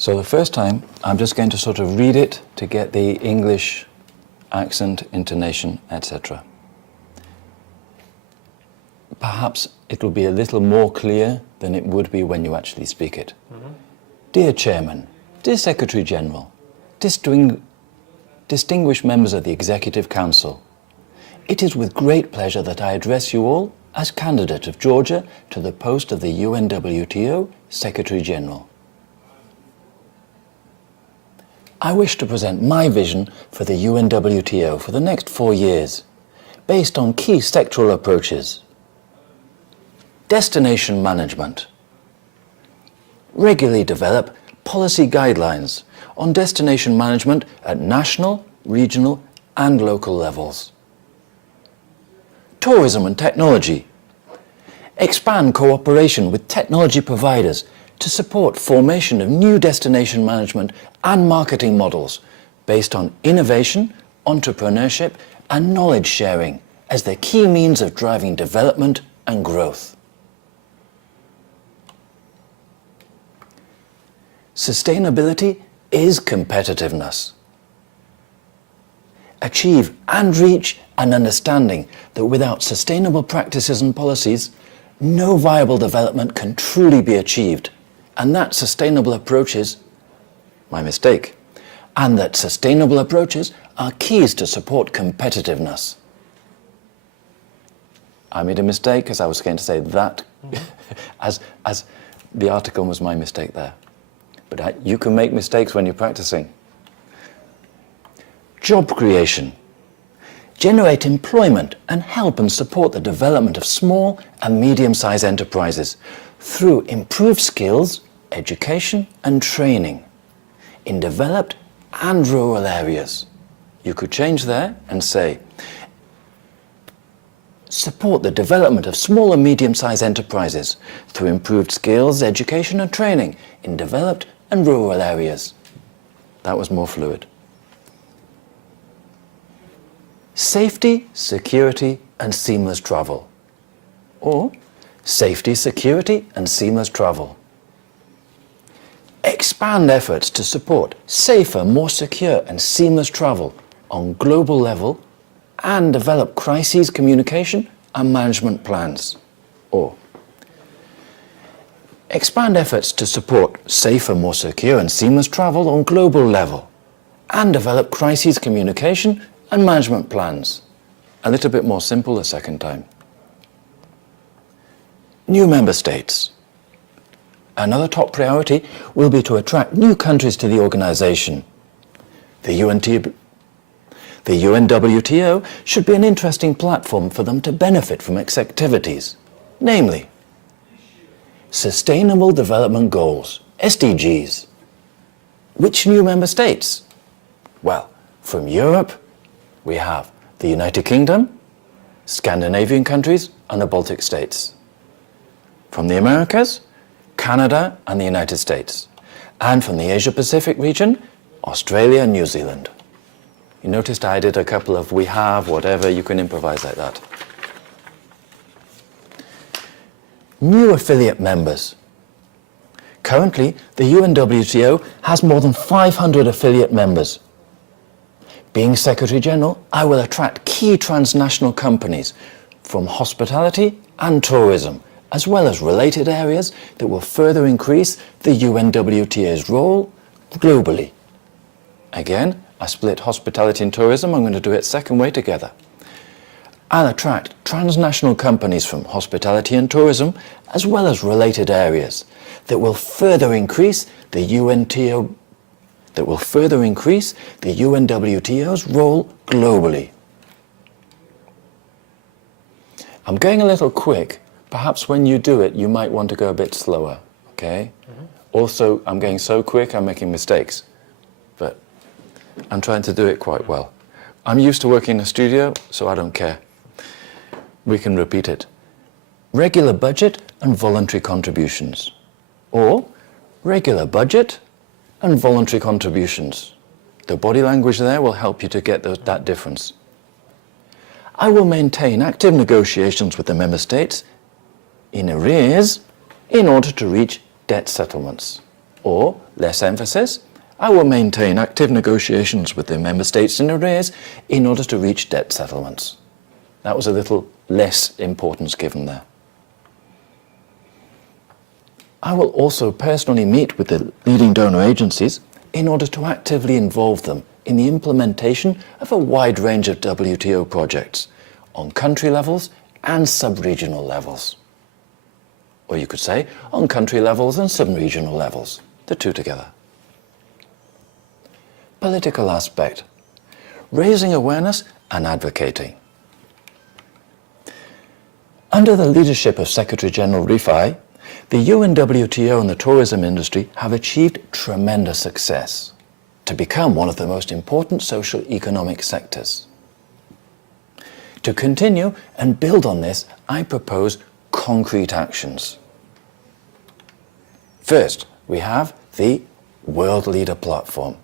So the first time, I'm just going to sort of read it to get the English accent, intonation, etc. Perhaps it will be a little more clear than it would be when you actually speak it. Mm-hmm. Dear Chairman, dear Secretary General, distinguished members of the Executive Council, it is with great pleasure that I address you all as candidate of Georgia to the post of the UNWTO Secretary General. I wish to present my vision for the UNWTO for the next 4 years, based on key sectoral approaches. Destination management. Regularly develop policy guidelines on destination management at national, regional, and local levels. Tourism and technology. Expand cooperation with technology providers to support formation of new destination management and marketing models based on innovation, entrepreneurship, and knowledge sharing as the key means of driving development and growth. Sustainability is competitiveness. Achieve and reach an understanding that without sustainable practices and policies, no viable development can truly be achieved, and that sustainable approaches are keys to support competitiveness. I made a mistake because I was going to say that as the article was my mistake there. But you can make mistakes when you're practicing. Job creation. Generate employment and help and support the development of small and medium-sized enterprises through improved skills, education and training in developed and rural areas. You could change there and say, support the development of small and medium-sized enterprises through improved skills, education and training in developed and rural areas. That was more fluid. Safety, security and seamless travel. Or safety, security and seamless travel. Expand efforts to support safer, more secure and seamless travel on global level and develop crises communication and management plans. Or expand efforts to support safer, more secure and seamless travel on global level and develop crises communication and management plans. A little bit more simple the second time. New member states. Another top priority will be to attract new countries to the organization. The UNWTO should be an interesting platform for them to benefit from its activities, namely Sustainable Development Goals, SDGs. Which new member states? Well, from Europe, we have the United Kingdom, Scandinavian countries, and the Baltic states. From the Americas, Canada and the United States. And from the Asia-Pacific region, Australia and New Zealand. You noticed I did a couple of we have, whatever, you can improvise like that. New affiliate members. Currently, the UNWTO has more than 500 affiliate members. Being Secretary General, I will attract key transnational companies from hospitality and tourism, as well as related areas that will further increase the UNWTO's role globally. Again, I split hospitality and tourism. I'm going to do it second way together. I'll attract transnational companies from hospitality and tourism, as well as related areas that will further increase the UNWTO's role globally. I'm going a little quick. Perhaps when you do it, you might want to go a bit slower, okay? Mm-hmm. Also, I'm going so quick, I'm making mistakes. But I'm trying to do it quite well. I'm used to working in a studio, so I don't care. We can repeat it. Regular budget and voluntary contributions. Or regular budget and voluntary contributions. The body language there will help you to get that difference. I will maintain active negotiations with the member states in arrears in order to reach debt settlements, or Less emphasis. I will maintain active negotiations with the member states in arrears in order to reach debt settlements. That was a little less importance given there. I will also personally meet with the leading donor agencies in order to actively involve them in the implementation of a wide range of WTO projects on country levels and sub-regional levels. Or you could say on country levels and sub-regional levels, the two together. Political aspect, raising awareness and advocating. Under the leadership of Secretary-General Rifai, the UNWTO and the tourism industry have achieved tremendous success to become one of the most important socio-economic sectors. To continue and build on this, I propose concrete actions. First, we have the World Leader Platform.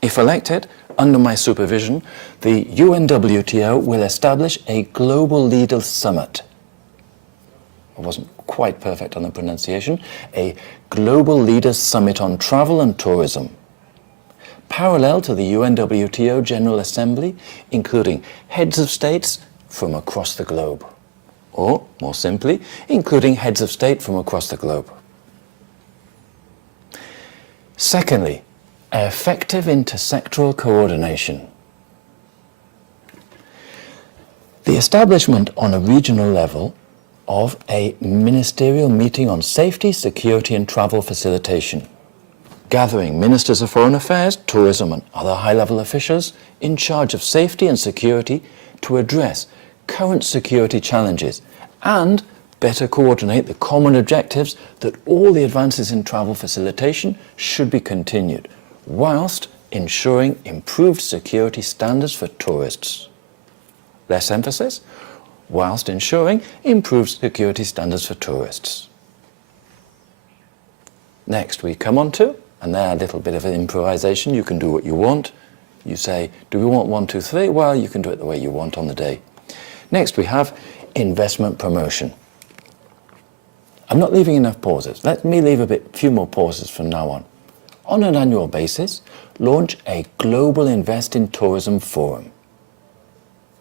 If elected, under my supervision, the UNWTO will establish a Global Leaders Summit. I wasn't quite perfect on the pronunciation. A Global Leaders Summit on Travel and Tourism, parallel to the UNWTO General Assembly, including heads of states from across the globe. Or, more simply, including heads of state from across the globe. Secondly, effective intersectoral coordination. The establishment on a regional level of a ministerial meeting on safety, security and travel facilitation, gathering ministers of foreign affairs, tourism and other high-level officials in charge of safety and security to address current security challenges and better coordinate the common objectives that all the advances in travel facilitation should be continued, whilst ensuring improved security standards for tourists. Less emphasis, whilst ensuring improved security standards for tourists. Next we come on to, and there a little bit of an improvisation, you can do what you want. You say, do we want 1, 2, 3? Well, you can do it the way you want on the day. Next we have investment promotion. I'm not leaving enough pauses. Let me leave a few more pauses from now on. On an annual basis, launch a Global Invest in Tourism Forum.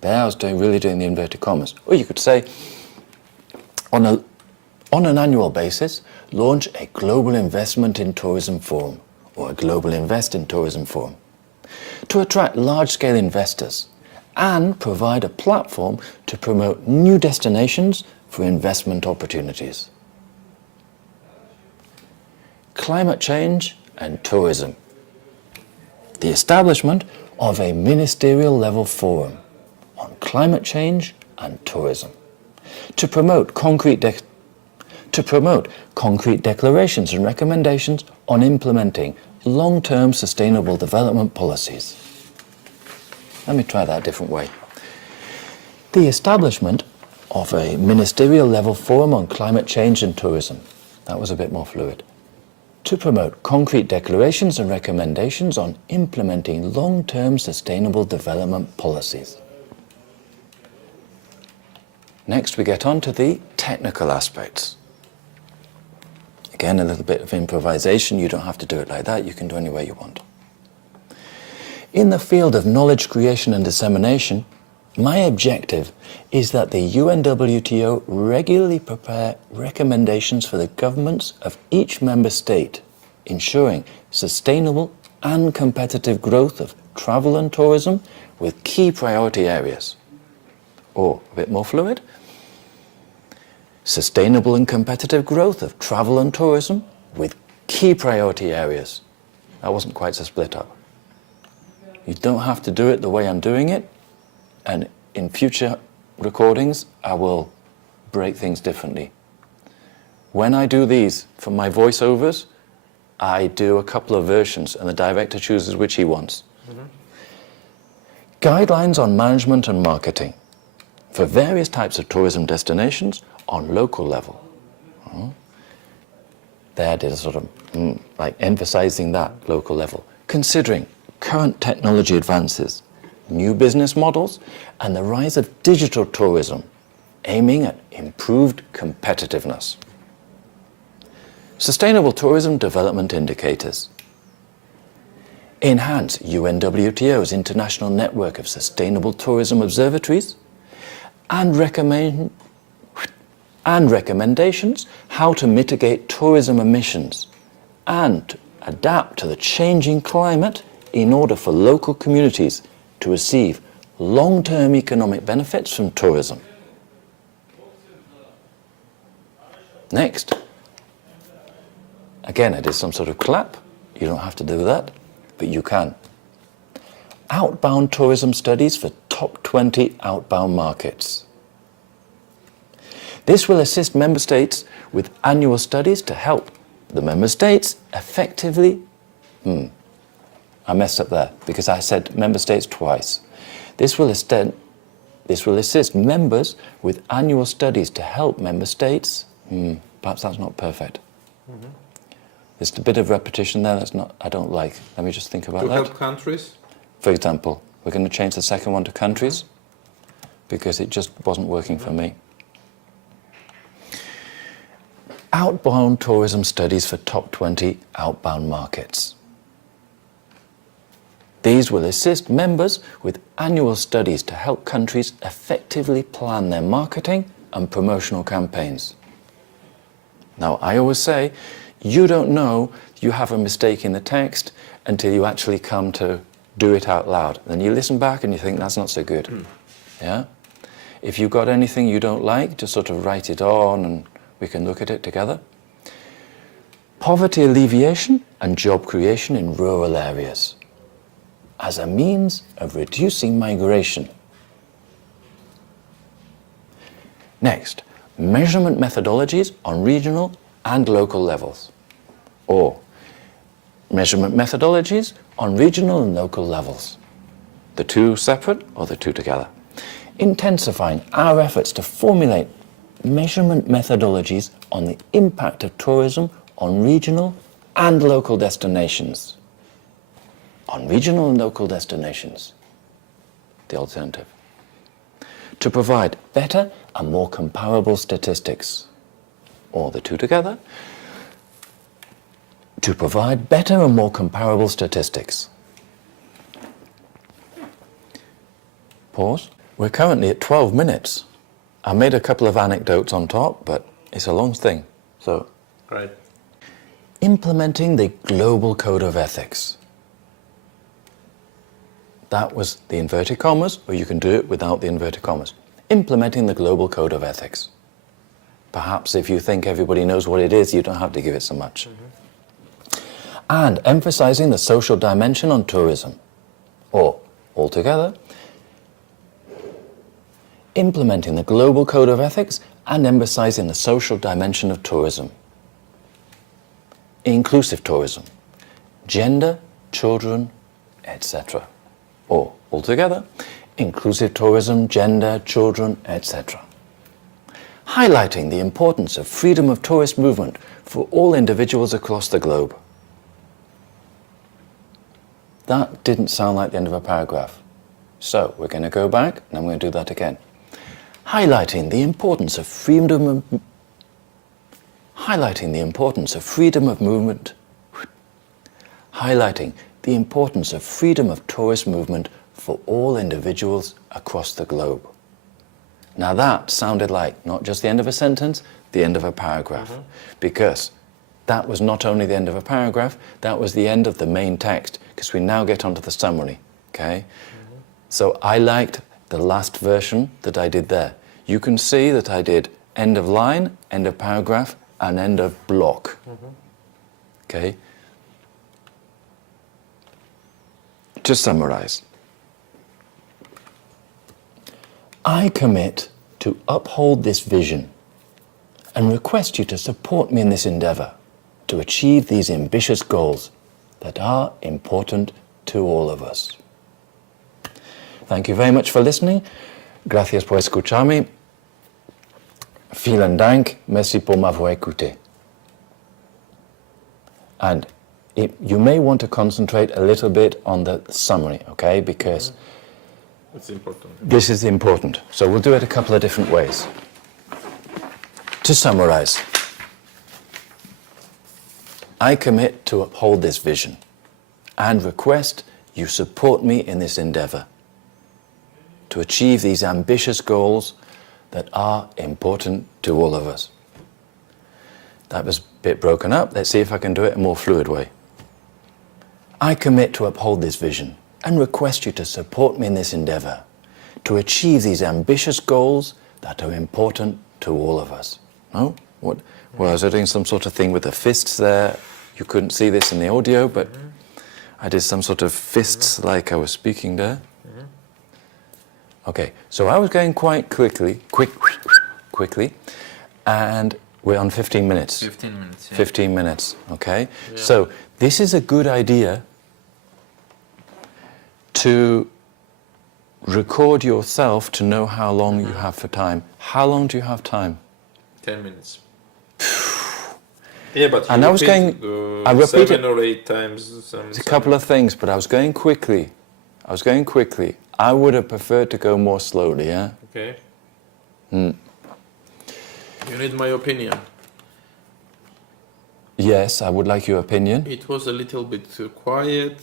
There I was really doing the inverted commas. Or you could say, on an annual basis, launch a Global Investment in Tourism Forum, or a Global Invest in Tourism Forum, to attract large-scale investors and provide a platform to promote new destinations for investment opportunities. Climate change and tourism. The establishment of a ministerial level forum on climate change and tourism to promote concrete declarations and recommendations on implementing long-term sustainable development policies. Let me try that a different way. The establishment of a ministerial level forum on climate change and tourism. That was a bit more fluid. To promote concrete declarations and recommendations on implementing long-term sustainable development policies. Next we get on to the technical aspects. Again, a little bit of improvisation. You don't have to do it like that. You can do any way you want. In the field of knowledge creation and dissemination, my objective is that the UNWTO regularly prepare recommendations for the governments of each member state, ensuring sustainable and competitive growth of travel and tourism with key priority areas. Or, a bit more fluid, sustainable and competitive growth of travel and tourism with key priority areas. That wasn't quite so split up. You don't have to do it the way I'm doing it, and in future recordings I will break things differently. When I do these for my voiceovers, I do a couple of versions and the director chooses which he wants. Guidelines on management and marketing for various types of tourism destinations on local level. There I did a sort of like emphasizing that local level, considering current technology advances, new business models, and the rise of digital tourism, aiming at improved competitiveness. Sustainable tourism development indicators. Enhance UNWTO's international network of sustainable tourism observatories and recommendations how to mitigate tourism emissions and adapt to the changing climate in order for local communities to receive long-term economic benefits from tourism. Next. Again, it is some sort of clap. You don't have to do that, but you can. Outbound tourism studies for top 20 outbound markets. This will assist member states with annual studies to help the member states effectively... I messed up there because I said member states twice. This will assist members with annual studies to help member states... perhaps that's not perfect. There's a bit of repetition there I don't like. Let me just think about that. To help countries? For example, we're going to change the second one to countries because it just wasn't working for me. Outbound tourism studies for top 20 outbound markets. These will assist members with annual studies to help countries effectively plan their marketing and promotional campaigns. Now, I always say, you don't know you have a mistake in the text until you actually come to do it out loud. Then you listen back and you think, that's not so good. Yeah? If you've got anything you don't like, just sort of write it on and we can look at it together. Poverty alleviation and job creation in rural areas as a means of reducing migration. Next, measurement methodologies on regional and local levels, or measurement methodologies on regional and local levels. The two separate or the two together. Intensifying our efforts to formulate measurement methodologies on the impact of tourism on regional and local destinations. On regional and local destinations, the alternative. To provide better and more comparable statistics, or the two together. To provide better and more comparable statistics. Pause. We're currently at 12 minutes. I made a couple of anecdotes on top, but it's a long thing. So, right. Implementing the global code of ethics. That was the inverted commas, or you can do it without the inverted commas. Implementing the global code of ethics. Perhaps if you think everybody knows what it is, you don't have to give it so much. And emphasizing the social dimension on tourism. Or, altogether, implementing the global code of ethics and emphasizing the social dimension of tourism. Inclusive tourism. Gender, children, etc. Or, altogether, inclusive tourism, gender, children, etc. Highlighting the importance of freedom of tourist movement for all individuals across the globe. That didn't sound like the end of a paragraph. So, we're going to go back and I'm going to do that again. Highlighting the importance of freedom of movement. Highlighting the importance of freedom of tourist movement for all individuals across the globe. Now that sounded like not just the end of a sentence, the end of a paragraph. Because that was not only the end of a paragraph, that was the end of the main text, because we now get onto the summary, okay? So I liked the last version that I did there. You can see that I did end of line, end of paragraph, and end of block. Okay? To summarize. I commit to uphold this vision and request you to support me in this endeavor to achieve these ambitious goals that are important to all of us. Thank you very much for listening. Gracias por escucharme. Vielen Dank. Merci pour m'avoir écouté. And you may want to concentrate a little bit on the summary, okay? Because it's important. This is important. So we'll do it a couple of different ways. To summarize. I commit to uphold this vision and request you support me in this endeavor to achieve these ambitious goals that are important to all of us. That was a bit broken up. Let's see if I can do it in a more fluid way. I commit to uphold this vision and request you to support me in this endeavor to achieve these ambitious goals that are important to all of us. No? What? Well, I was doing some sort of thing with the fists there. You couldn't see this in the audio, but I did some sort of fists like I was speaking there. Okay, so I was going quite quickly, and we're on 15 minutes. 15 minutes. Yeah. 15 minutes, okay? Yeah. So this is a good idea to record yourself to know how long you have for time. How long do you have time? 10 minutes. Yeah, but And I was going, I repeated 7 or 8 times. a couple of things, but I was going quickly. I would have preferred to go more slowly, yeah? Okay. You need my opinion. Yes, I would like your opinion. It was a little bit quiet,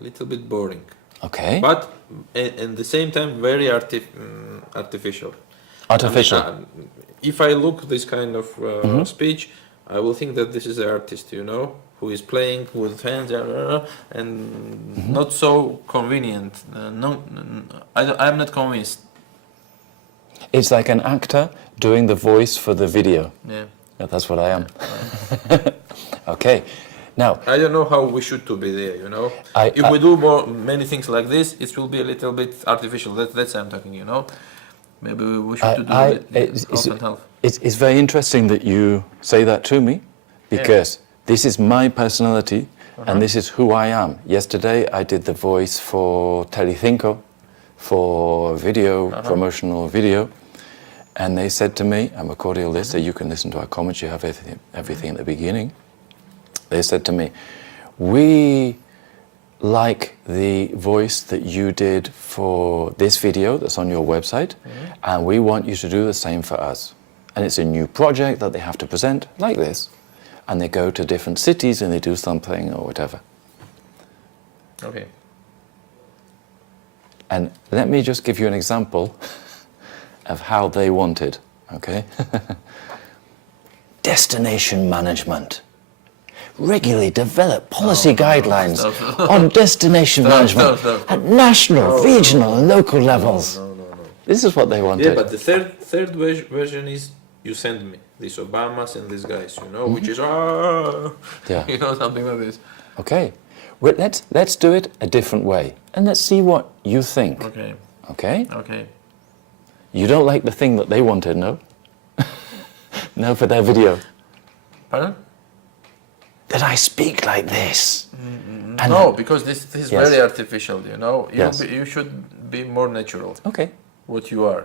little bit boring, Okay. but at the same time very artificial. Artificial. I mean, if I look this kind of speech, I will think that this is an artist, you know, who is playing with hands and not so convenient. I'm not convinced. It's like an actor doing the voice for the video. Yeah. Yeah, that's what I am. Okay. Now, I don't know how we should to be there, you know. If we do many things like this, it will be a little bit artificial. That's I'm talking, you know. Maybe we should do it half and half. It's very interesting that you say that to me, because this is my personality and this is who I am. Yesterday I did the voice for Telecinco, for video, promotional video, and they said to me, I'm recording all this so you can listen to our comments, you have everything at the beginning. They said to me, we like the voice that you did for this video that's on your website, and we want you to do the same for us. And it's a new project that they have to present like this, and they go to different cities and they do something or whatever. Okay. And let me just give you an example of how they wanted, okay? Destination management. Regularly develop policy guidelines on destination management at national, regional and local levels. No. This is what they wanted. Yeah, but the third version is you send me these Obamas and these guys, you know, which is Yeah. you know, something like this. Okay, well, let's do it a different way, and let's see what you think. Okay. Okay? Okay. You don't like the thing that they wanted, no? No, for their video. Pardon? That I speak like this. And No, because this is Yes. very artificial, you know. Yes. You should be more natural. Okay. What you are,